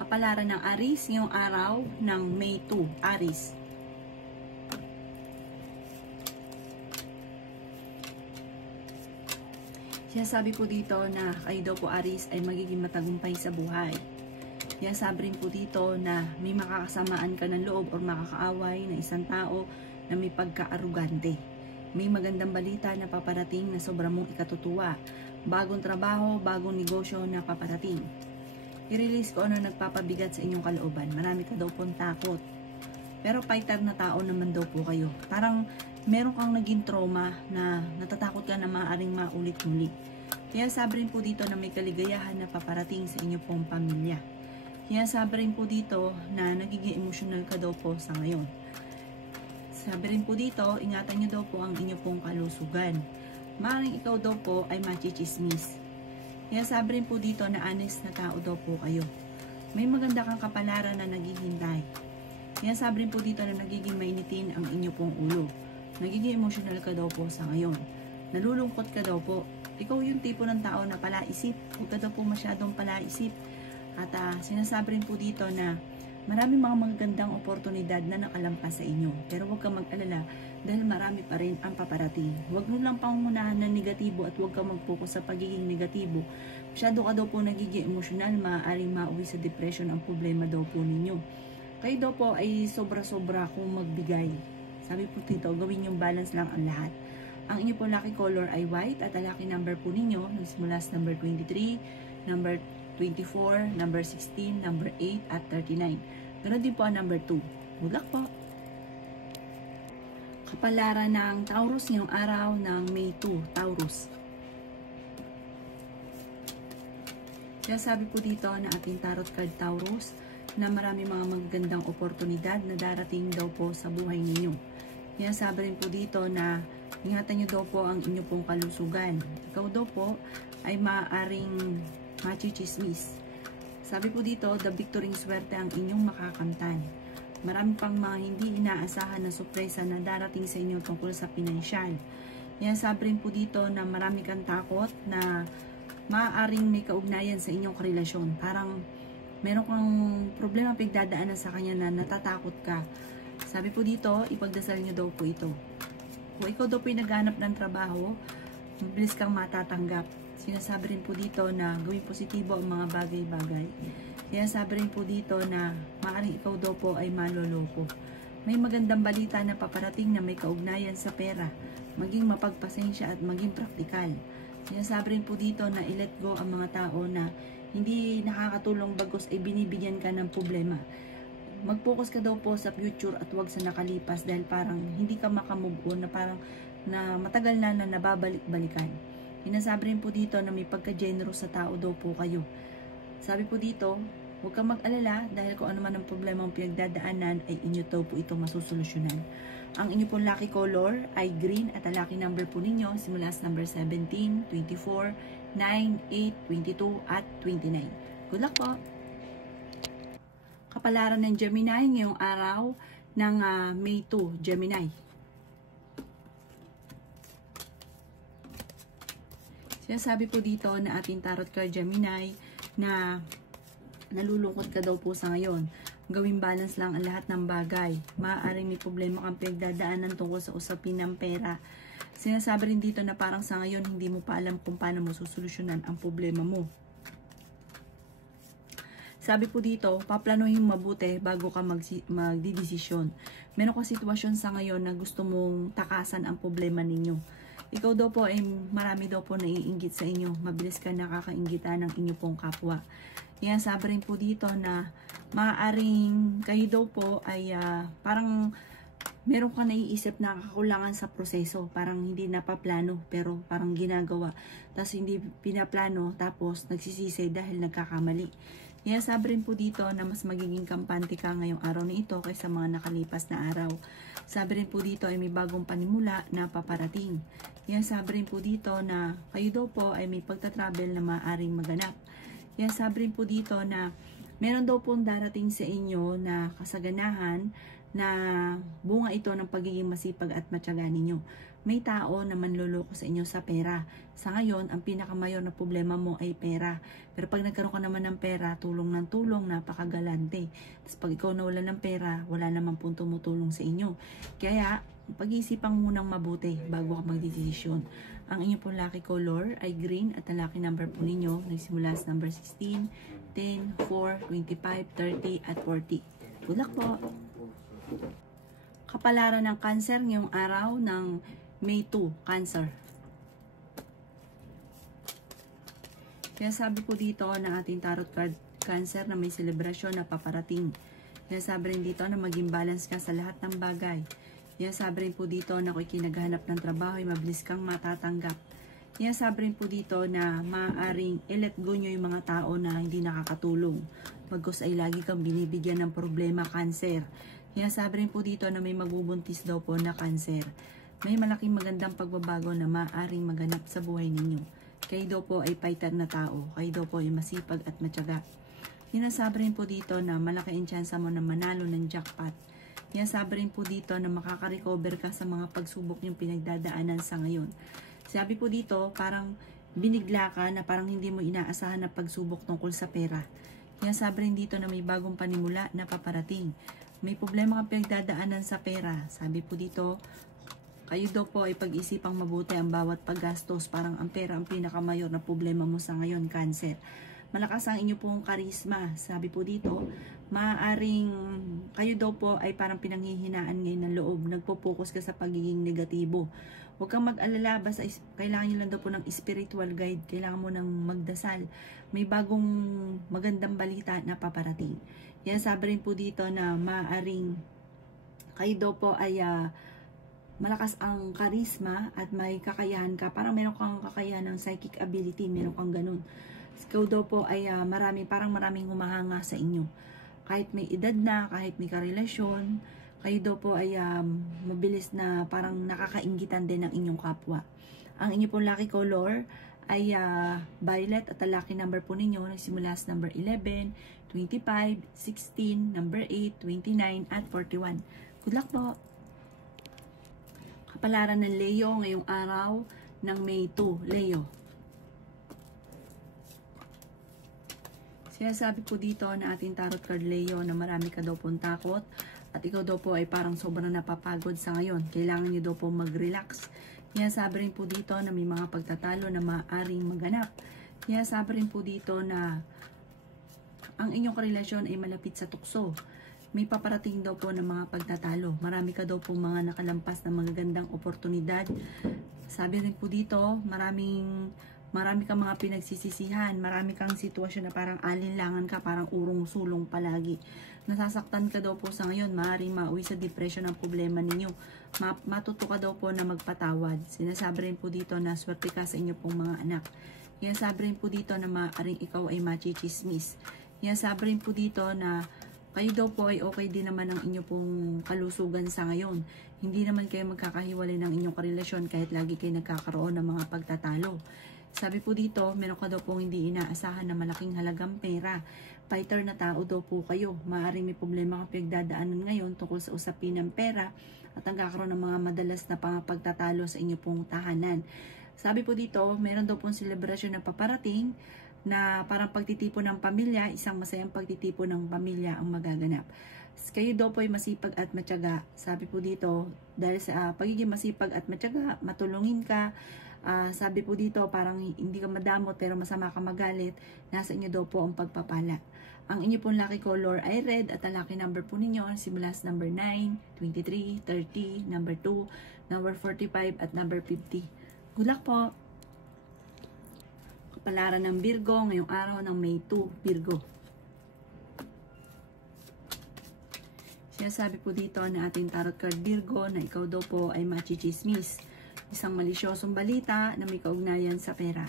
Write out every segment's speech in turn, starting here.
Kapalaran ng Aries ngayong araw ng May 2, Aries. Sinasabi po dito na kayo daw po Aries ay magiging matagumpay sa buhay. Sinasabi rin po dito na may makakasamaan ka ng loob o makakaaway na isang tao na may pagka-arugante. May magandang balita na paparating na sobrang mong ikatutuwa. Bagong trabaho, bagong negosyo na paparating. I-release ko ano nagpapabigat sa inyong kalooban. Marami ka daw pong takot. Pero fighter na tao naman daw po kayo. Parang meron kang naging trauma na natatakot ka na maaaring maulit-ulit. Kaya sabi rin po dito na may kaligayahan na paparating sa inyong pong pamilya. Kaya sabi rin po dito na nagiging emosyonal ka daw po sa ngayon. Sabi rin po dito, ingatan nyo daw po ang inyong pong kalusugan. Maaaring ikaw daw po ay machichismis. Kaya sabi rin po dito na honest na tao daw po kayo. May maganda kang kapalaran na naghihintay. Kaya sabi rin po dito na nagiging mainitin ang inyong pong ulo. Nagiging emosyonal ka daw po sa ngayon. Nalulungkot ka daw po. Ikaw yung tipo ng tao na palaisip. Huwag ka daw po masyadong palaisip. At sinasabi rin po dito na maraming mga magagandang oportunidad na nakalampas sa inyo. Pero huwag kang mag-alala dahil marami pa rin ang paparating. Huwag mo lang pangunahan ng negatibo at huwag kang mag-focus sa pagiging negatibo. Masyado ka daw po nagiging emosyonal, maaaring mauwi sa depression ang problema daw po ninyo. Kayo daw po ay sobra-sobra kung magbigay. Sabi po dito, gawin yung balance lang ang lahat. Ang inyo po lucky color ay white at ang lucky number po ninyo mula sa number 23, number 24, number 16, number 8 at 39. Ganon din po ang number 2. Good luck po! Kapalaran ng Taurus ngayong araw ng May 2, Taurus. Kaya sabi po dito na ating tarot card Taurus na marami mga magagandang oportunidad na darating daw po sa buhay ninyo. Kaya sabi rin po dito na ingatan nyo daw po ang inyo pong kalusugan. Ikaw daw po ay maaaring machichismis. Sabi po dito, the victory swerte ang inyong makakamtan. Marami pang mga hindi inaasahan na sorpresa na darating sa inyo tungkol sa pinansyal. Kaya sabi rin po dito na marami kang takot na maaaring may kaugnayan sa inyong karelasyon. Parang meron kang problema pagdadaanan sa kanya na natatakot ka. Sabi po dito, ipagdasal nyo daw po ito. Kung ikaw daw po naghanap ng trabaho, mabilis kang matatanggap. Sinasabi rin po dito na gawing positibo ang mga bagay-bagay. Kaya sabi rin po dito na maaaring ikaw daw po ay maloloko. May magandang balita na paparating na may kaugnayan sa pera. Maging mapagpasensya at maging praktikal. Sinasabi rin po dito na i-let go ang mga tao na hindi nakakatulong bagos ay binibigyan ka ng problema. Mag-focus ka daw po sa future at huwag sa nakalipas dahil parang hindi ka makamove on na parang na matagal na nababalik-balikan. Sinasabi rin po dito na may pagka-generous sa tao daw po kayo. Sabi po dito, huwag kang mag-alala dahil kung ano man ang problema ang pinagdadaanan ay inyo daw po ito masusolusyonan. Ang inyo pong lucky color ay green at ang lucky number po ninyo simula sa number 17, 24, 9, 8, 22 at 29. Good luck po! Kapalaran ng Gemini ngayong araw ng May 2, Gemini. Sinasabi po dito na ating tarot card Gemini na nalulungkot ka daw po sa ngayon. Gawing balance lang ang lahat ng bagay. Maaaring may problema kang pinagdadaanan tungkol sa usapin ng pera. Sinasabi rin dito na parang sa ngayon hindi mo pa alam kung paano mo susolusyonan ang problema mo. Sabi po dito, paplanuhin mabuti bago ka magdidesisyon. Meron kang sitwasyon sa ngayon na gusto mong takasan ang problema ninyo. Ikaw daw po ay marami daw po naiinggit sa inyo. Mabilis ka nakakainggitan ng inyo pong kapwa. Kaya sabi rin po dito na maaaring kayo daw po ay parang meron ka naiisip na kakulangan sa proseso. Parang hindi napaplano pero parang ginagawa. Tapos hindi pinaplano tapos nagsisisi dahil nagkakamali. Kaya sabi rin po dito na mas magiging kampante ka ngayong araw na ito kaysa mga nakalipas na araw. Sabi rin po dito ay may bagong panimula na paparating. Kaya sabi rin po dito na kayo daw po ay may pagta-travel na maaaring maganap. Kaya sabi rin po dito na meron daw pong darating sa inyo na kasaganahan na bunga ito ng pagiging masipag at matyaga ninyo. may tao na manloloko sa inyo sa pera. Sa ngayon, ang pinakamayor na problema mo ay pera. Pero pag nagkaroon ka naman ng pera, tulong ng tulong, napakagalante. Tapos pag ikaw nawala ng pera, wala namang pong tumutulong sa inyo. Kaya, pag-iisipan munang mabuti bago ka magdedesisyon. Ang inyong pong lucky color ay green at ang lucky number po ninyo nagsimula sa number 16, 10, 4, 25, 30 at 40. Good luck po! Kapalaran ng Cancer ngayong araw ng May 2, Cancer. Kaya sabi po dito ng ating tarot card Cancer na may selebrasyon na paparating. Kaya sabi rin dito na maging balance ka sa lahat ng bagay. Kaya sabi rin po dito na kung kinaghanap ng trabaho ay mabilis kang matatanggap. Kaya sabi rin po dito na maaaring i-let go nyo yung mga tao na hindi nakakatulong. Bagkus ay lagi kang binibigyan ng problema, Cancer. Kaya sabi rin po dito na may magbubuntis daw po na Cancer. May malaking magandang pagbabago na maaaring maganap sa buhay ninyo. Kayo daw po ay fighter na tao. Kayo daw po ay masipag at matyaga. Sinasabi rin po dito na malaki ang tsansa mo na manalo ng jackpot. Sinasabi rin po dito na makaka-recover ka sa mga pagsubok yung pinagdadaanan sa ngayon. Sabi po dito, parang binigla ka na parang hindi mo inaasahan na pagsubok tungkol sa pera. Sinasabi rin dito na may bagong panimula na paparating. May problema kang pinagdadaanan sa pera. Sabi po dito, kayo daw po ay pag-isipang mabuti ang bawat paggastos. Parang ang pera ang pinakamayor na problema mo sa ngayon, Cancer. Malakas ang inyo pong karisma. Sabi po dito, maaaring kayo daw po ay parang pinanghihinaan ngayon ng loob. Nagpo-focus ka sa pagiging negatibo. Huwag kang mag-alala, basta kailangan nyo lang daw po ng spiritual guide. Kailangan mo ng magdasal. May bagong magandang balita na paparating. Yan sabi rin po dito na maaaring kayo daw po ay malakas ang karisma at may kakayahan ka. Parang meron kang kakayahan ng psychic ability. Meron kang ganun. Ikaw daw po ay maraming humahanga sa inyo. Kahit may edad na, kahit may karelasyon, kayo daw po ay mabilis na parang nakakainggitan din ng inyong kapwa. Ang inyo pong lucky color ay violet at ang lucky number po ninyo nagsimula sa number 11, 25, 16, number 8, 29 at 41. Good luck po! Kapalaran ng Leo ngayong araw ng May 2, Leo. Sinasabi po dito na ating tarot card Leo na marami ka daw pong takot at ikaw daw po ay parang sobrang napapagod sa ngayon. Kailangan nyo daw po mag-relax. Sinasabi rin po dito na may mga pagtatalo na maaaring maganap. Sinasabi rin po dito na ang inyong karelasyon ay malapit sa tukso. May paparating daw po ng mga pagtatalo. Marami ka daw po mga nakalampas na magagandang oportunidad. Sabi rin po dito, marami kang mga pinagsisisihan, marami kang sitwasyon na parang alinlangan ka, parang urong-sulong palagi. Nasasaktan ka daw po sa ngayon, maaaring mauwi sa depression ang problema ninyo. Matuto ka daw po na magpatawad. Sinasabi rin po dito na swerte ka sa inyo pong mga anak. Sinasabi rin po dito na maaaring ikaw ay machichismis. Sinasabi rin po dito na kayo daw po ay okay din naman ang inyo pong kalusugan sa ngayon. Hindi naman kayo magkakahiwalay ng inyong karelasyon kahit lagi kayo nagkakaroon ng mga pagtatalo. Sabi po dito, meron ka daw pong hindi inaasahan na malaking halagang pera. Fighter na tao daw po kayo. Maaaring may problema kang pinagdadaanan ngayon tungkol sa usapin ng pera at ang kakaroon ng mga madalas na pagtatalo sa inyo pong tahanan. Sabi po dito, meron daw pong selebrasyon na paparating na parang pagtitipon ng pamilya, isang masayang pagtitipon ng pamilya ang magaganap. Kayo daw po ay masipag at matyaga. Sabi po dito, dahil sa pagiging masipag at matyaga, matulungin ka. Sabi po dito, parang hindi ka madamot pero masama ka magalit. Nasa inyo daw po ang pagpapala. Ang inyo pong lucky color ay red at ang lucky number po ninyo simula sa number 9, 23, 30, number 2, number 45 at number 50. Good luck po! Kapalaran ng Virgo ngayong araw ng May 2, Virgo. Sinasabi po dito na ating tarot card Virgo na ikaw daw po ay machichismis. Isang malisyosong balita na may kaugnayan sa pera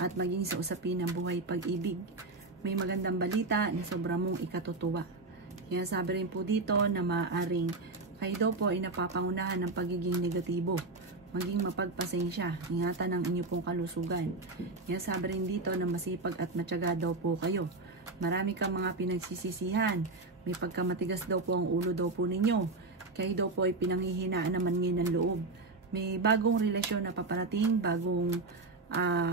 at maging sa usapin ng buhay pag-ibig. May magandang balita na sobra mong ikatutuwa. Sinasabi rin po dito na maaaring kayo daw po ay napapangunahan ng pagiging negatibo. Maging mapagpasensya, ingatan ang inyo pong kalusugan. Sabi rin dito na masipag at matyaga daw po kayo. Marami kang mga pinagsisisihan. May pagkamatigas daw po ang ulo daw po ninyo. Kayo daw po ay pinanghihinaan naman ngayon ng loob. May bagong relasyon na paparating, bagong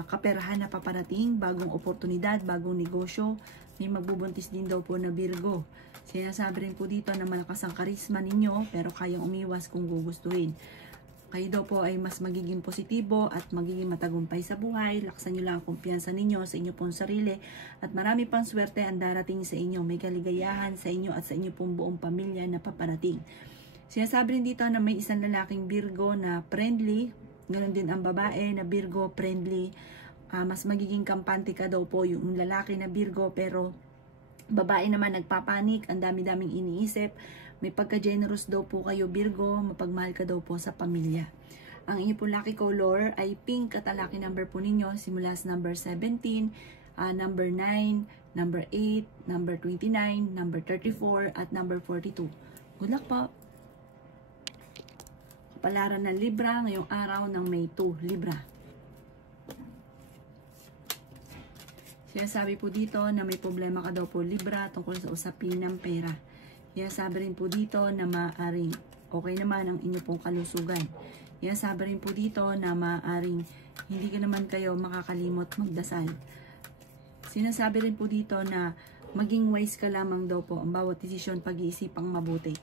kaperahan na paparating, bagong oportunidad, bagong negosyo. May magbubuntis din daw po na Virgo. Sinasabi rin po dito na malakas ang karisma ninyo pero kayang umiwas kung gugustuhin. Kayo daw po ay mas magiging positibo at magiging matagumpay sa buhay. Laksan nyo lang ang kumpiyansa ninyo sa inyo pong sarili at marami pang swerte ang darating sa inyo. May kaligayahan sa inyo at sa inyo pong buong pamilya na paparating. Sinasabi rin dito na may isang lalaking Virgo na friendly. Ganon din ang babae na Virgo friendly. Mas magiging kampante ka daw po yung lalaki na Virgo pero babae naman nagpapanik, ang dami-daming iniisip. May pagka-generous daw po kayo Virgo, mapagmahal ka daw po sa pamilya. Ang inyo po lucky color ay pink at ang lucky number po ninyo simula sa number 17, number 9, number 8, number 29, number 34 at number 42. Good luck po! Kapalaran ng Libra ngayong araw ng May 2, Libra. Sinasabi po dito na may problema ka daw po Libra tungkol sa usapin ng pera. Sabi rin po dito na maaaring okay naman ang inyo pong kalusugan. Sabi rin po dito na maaaring hindi ka naman kayo makakalimot magdasal. Sinasabi rin po dito na maging wise ka lamang daw po ang bawat desisyon pag-iisipang mabuti.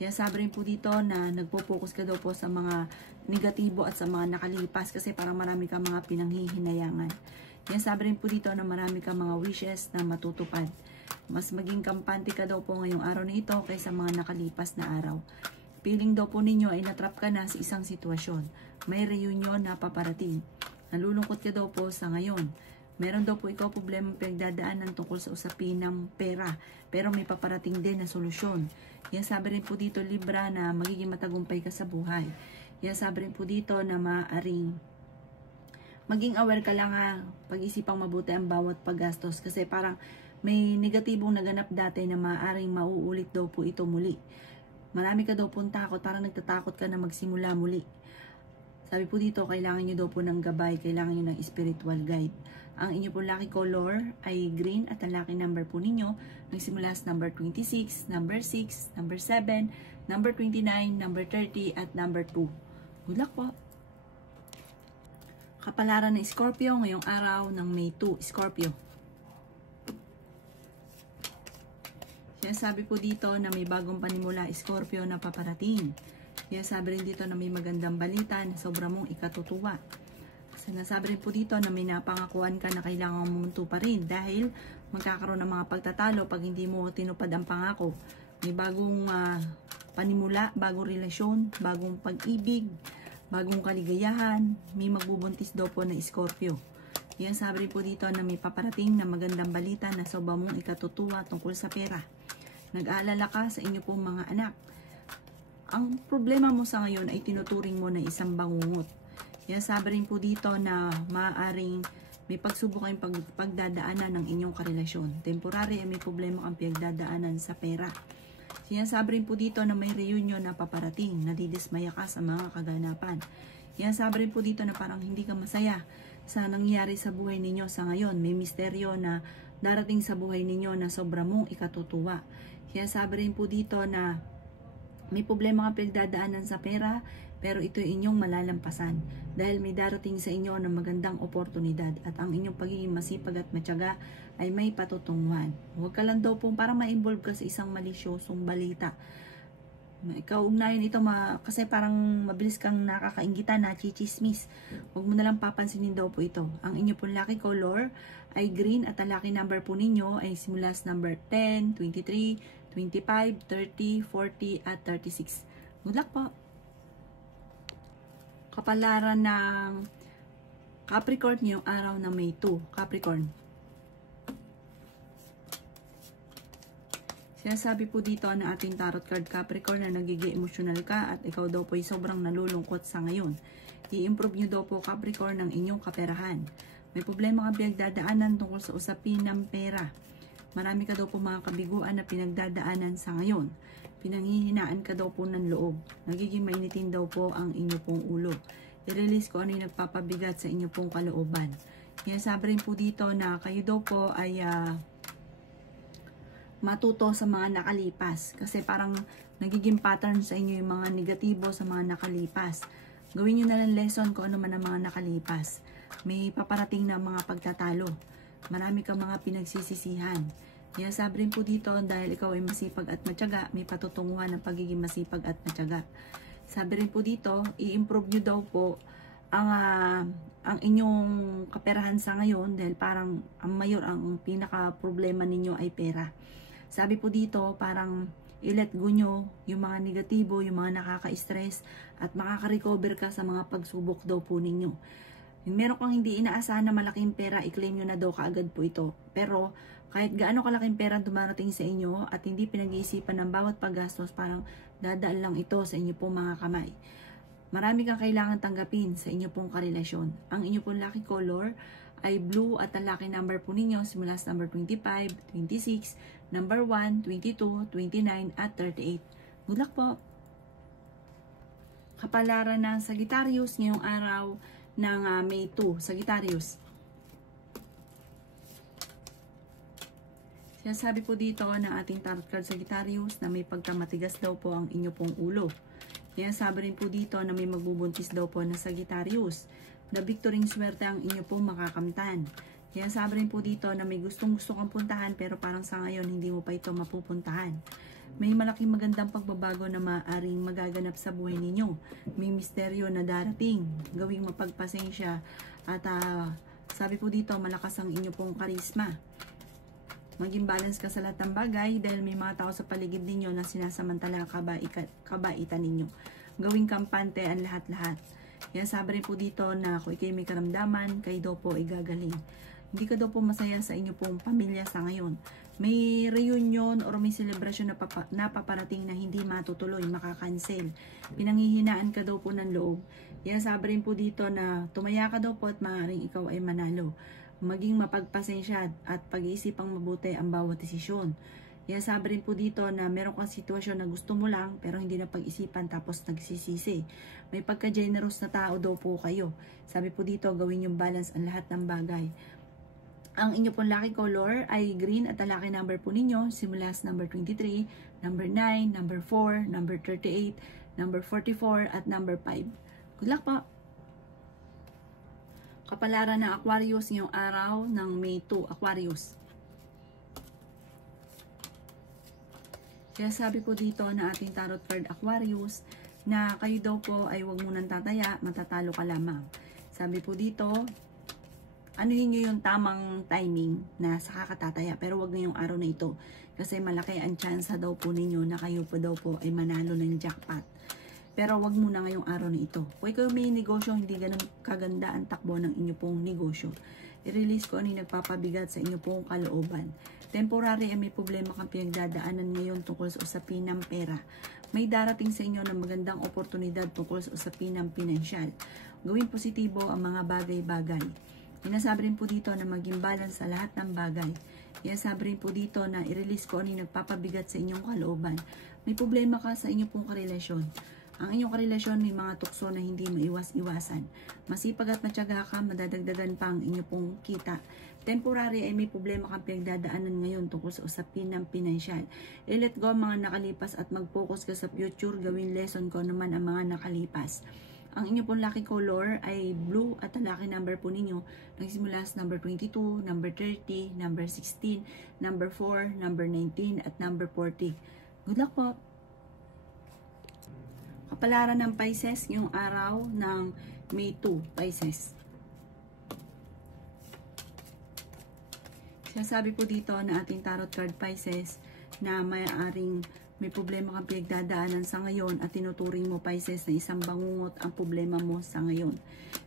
Sabi rin po dito na nagpo-focus ka daw po sa mga negatibo at sa mga nakalipas kasi parang marami ka mga pinanghihinayangan. Sabi rin po dito na marami ka mga wishes na matutupad. Mas maging kampante ka daw po ngayong araw na ito kaysa mga nakalipas na araw. Feeling daw po ninyo ay natrap ka na sa isang sitwasyon. May reunion na paparating. Nalulungkot ka daw po sa ngayon. Meron daw po ikaw problema pinagdadaanan tungkol sa usapin ng pera. Pero may paparating din na solusyon. Sabi rin po dito Libra na magiging matagumpay ka sa buhay. Sabi rin po dito na maaaring maging aware ka lang pag-isipang mabuti ang bawat paggastos kasi parang may negatibong naganap dati na maaaring mauulit daw po ito muli. Marami ka daw pong takot, parang nagtatakot ka na magsimula muli. Sabi po dito, kailangan nyo daw po ng gabay, kailangan nyo ng spiritual guide. Ang inyo po lucky color ay green at ang lucky number po ninyo nagsimula sa number 26, number 6, number 7, number 29, number 30 at number 2. Good luck po! Kapalaran ng Scorpio ngayong araw ng May 2, Scorpio. Sabi po dito na may bagong panimula Scorpio na paparating. Sabi rin dito na may magandang balita na sobra mong ikatutuwa. Sinasabi rin po dito na may napangakuan ka na kailangan mong tuparin dahil magkakaroon ng mga pagtatalo pag hindi mo tinupad ang pangako. May bagong panimula, bagong relasyon, bagong pag-ibig, bagong kaligayahan, may magbubuntis daw po na Scorpio. Sabi rin po dito na may paparating na magandang balita na sobra mong ikatutuwa tungkol sa pera. Nag-aalala ka sa inyo pong mga anak. Ang problema mo sa ngayon ay tinuturing mo na isang bangungot. Sabi rin po dito na maaaring may pagsubok kayong pagdadaanan ng inyong karelasyon. Temporary ay may problema ang pinagdadaanan sa pera. Sabi rin po dito na may reunion na paparating, nadidismaya ka sa mga kaganapan. Sabi rin po dito na parang hindi ka masaya sa nangyari sa buhay ninyo sa ngayon. May misteryo na darating sa buhay ninyo na sobra mong ikatutuwa. Sabi rin po dito na may problema ka pinagdadaanan sa pera, pero ito inyong malalampasan dahil may darating sa inyo na magandang oportunidad at ang inyong pagiging masipag at matyaga ay may patutunguhan. Huwag ka lang daw pong para ma-involve ka sa isang malisyosong balita. Kaugnayan ito kasi parang mabilis kang nakakaingitan na chichismis. Huwag mo nalang papansinin daw po ito. Ang inyo pong lucky color ay green at ang lucky number po ninyo ay simula sa number 10, 23, 25, 30, 40 at 36. Good luck po! Kapalaran ng Capricorn ngayong araw ng May 2, Capricorn. Sinasabi po dito ng ating tarot card Capricorn na nagiging emotional ka at ikaw daw po ay sobrang nalulungkot sa ngayon. I-improve nyo daw po Capricorn ang inyong kaperahan. May problema ka pinagdadaanan tungkol sa usapin ng pera. Marami ka daw po mga kabiguan na pinagdadaanan sa ngayon. Pinanghihinaan ka daw po ng loob. Nagiging mainitin daw po ang inyo pong ulo. I-release ko ano yung nagpapabigat sa inyo pong kalooban. Sabi rin po dito na kayo daw po ay matuto sa mga nakalipas. Kasi parang nagiging pattern sa inyo yung mga negatibo sa mga nakalipas. Gawin nyo na lang lesson kung ano man ang mga nakalipas. May paparating na mga pagtatalo. Marami kang mga pinagsisisihan. Kaya sabi rin po dito, dahil ikaw ay masipag at matyaga, may patutunguhan ng pagiging masipag at matyaga. Sabi rin po dito, i-improve nyo daw po ang inyong kaperahan sa ngayon, dahil parang ang pinaka problema ninyo ay pera. Sabi po dito, parang i-let go nyo yung mga negatibo, yung mga nakaka-stress, at makaka-recover ka sa mga pagsubok daw po ninyo. Meron kang hindi inaasahan na malaking pera, i-claim nyo na daw kaagad po ito. Pero kahit gaano kalaking pera dumarating sa inyo at hindi pinag-iisipan ng bawat paggastos, parang dadaan lang ito sa inyo pong mga kamay. Marami kang kailangan tanggapin sa inyo pong karelasyon. Ang inyo pong lucky color ay blue at ang lucky number po ninyo simula sa number 25, 26, number 1, 22, 29 at 38. Good luck po! Kapalaran ng Sagittarius ngayong araw ng May 2. Sagittarius. Sinasabi po dito ng ating tarot card Sagittarius na may pagkamatigas daw po ang inyo pong ulo. Sinasabi rin po dito na may magbubuntis daw po na Sagittarius. Na victory swerte ang inyo pong makakamtan. Sinasabi rin po dito na may gusto kang puntahan pero parang sa ngayon hindi mo pa ito mapupuntahan. May malaking magandang pagbabago na maaaring magaganap sa buhay ninyo. May misteryo na darating. Gawing mapagpasensya. At sabi po dito, malakas ang inyo pong karisma. Maging balance ka sa lahat ng bagay dahil may mga tao sa paligid ninyo na sinasamantala ang kabaitan ninyo. Gawing kampante ang lahat-lahat. Yan sabi rin po dito na kung ikay may karamdaman, kayo daw po ay gagaling. Hindi ka daw po masaya sa inyo pong pamilya sa ngayon. May reunion or may celebration na paparating na hindi matutuloy, makakancel. Pinanghihinaan ka daw po ng loob. Yan sabi rin po dito na tumaya ka daw po at maaaring ikaw ay manalo. Maging mapagpasensya at pag-iisipang mabuti ang bawat desisyon. Yan sabi rin po dito na meron kang sitwasyon na gusto mo lang pero hindi na pag-isipan tapos nagsisisi. May pagka-generous na tao daw po kayo. Sabi po dito, gawin yung balance ang lahat ng bagay. Ang inyo pong lucky color ay green at ang lucky number po ninyo simula sa number 23, number 9, number 4, number 38, number 44 at number 5. Good luck po! Kapalaran ng Aquarius ngayong araw ng May 2, Aquarius. Kaya sabi po dito na ating tarot card Aquarius na kayo daw po ay huwag munang tataya, matatalo ka lamang. Sabi po dito, anuhin nyo yung tamang timing na sa kakatataya pero huwag ngayong araw na ito kasi malaki ang tsansa daw po ninyo na kayo po daw po ay manalo ng jackpot. Pero wag muna ngayong araw na ito. Kung ikaw may negosyo, hindi ganun kaganda ang takbo ng inyo pong negosyo. I-release ko ano yung nagpapabigat sa inyo pong kalooban. Temporary ay may problema kang pinagdadaanan ngayon tungkol sa usapin ng pera. May darating sa inyo na magandang oportunidad tungkol sa usapin ng pinansyal. Gawin positibo ang mga bagay-bagay. Sinasabi rin po dito na maging balance sa lahat ng bagay. Sinasabi rin po dito na i-release ko ano yung nagpapabigat sa inyong kalooban. May problema ka sa inyong pong karelasyon. Ang inyong karelasyon may mga tukso na hindi maiwas-iwasan. Masipag at matyaga ka, madadagdagan pa ang inyong pong kita. Temporary ay may problema kang pinagdadaanan ngayon tungkol sa usapin ng pinansyal. I-let go ang mga nakalipas at mag-focus ka sa future. Gawin lesson ko naman ang mga nakalipas. Ang inyong pong lucky color ay blue at ang lucky number po ninyo nagsimula sa number 22, number 30, number 16, number 4, number 19 at number 40. Good luck po! Kapalaran ng Pisces yung araw ng May 2, Pisces. Sinasabi po dito na ating tarot card Pisces na may problema kang pinagdadaanan sa ngayon at tinuturing mo Pisces na isang bangungot ang problema mo sa ngayon.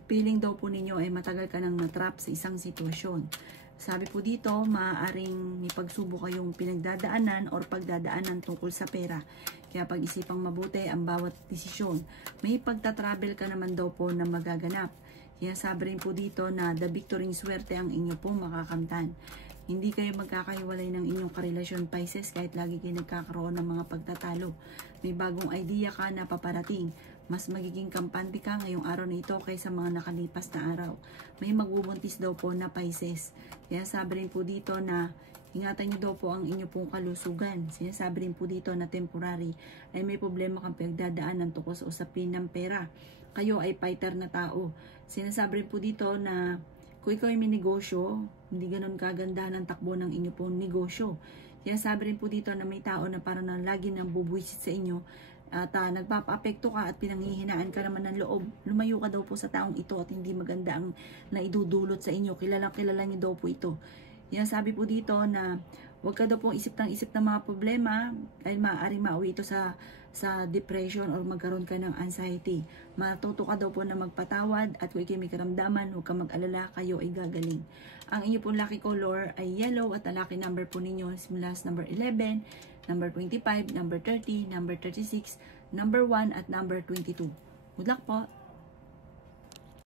Feeling daw po ninyo ay matagal ka nang natrap sa isang sitwasyon. Sabi po dito, maaaring may pagsubok kayong pinagdadaanan or pagdadaanan tungkol sa pera. Kaya pag-isipang mabuti ang bawat desisyon. May pagta-travel ka naman daw po na magaganap. Kaya sabi rin po dito na the victory swerte ang inyo pong makakamtan. Hindi kayo magkakahiwalay ng inyong karelasyon Pisces kahit lagi kayo nagkakaroon ng mga pagtatalo. May bagong idea ka na paparating. Mas magiging kampante ka ngayong araw na ito kaysa mga nakalipas na araw. May magbubuntis daw po na Pisces. Kaya sabi rin po dito na Ingatan niyo daw po ang inyo pong kalusugan. Sinasabi rin po dito na temporary ay may problema kang pinagdadaanan tungkol sa usapin ng pera. Kayo ay fighter na tao. Sinasabi rin po dito na kung ikaw ay may negosyo, hindi ganun kaganda ng takbo ng inyo pong negosyo. Sinasabi rin po dito na may tao na parang na lagi nang bubuwisit sa inyo at nagpapa-apekto ka at pinanghihinaan ka naman ng loob. Lumayo ka daw po sa taong ito at hindi maganda ang naidudulot sa inyo. Kilala niyo daw po ito. Yan sabi po dito na huwag ka daw po isip ng mga problema dahil maaaring mauwi ito sa depression or magkaroon ka ng anxiety. Matuto ka daw po na magpatawad at kung ikay may karamdaman, huwag ka mag-alala, kayo ay gagaling. Ang inyo pong lucky color ay yellow at ang lucky number po ninyo simula sa number 11, number 25, number 30, number 36, number 1 at number 22. Good luck po!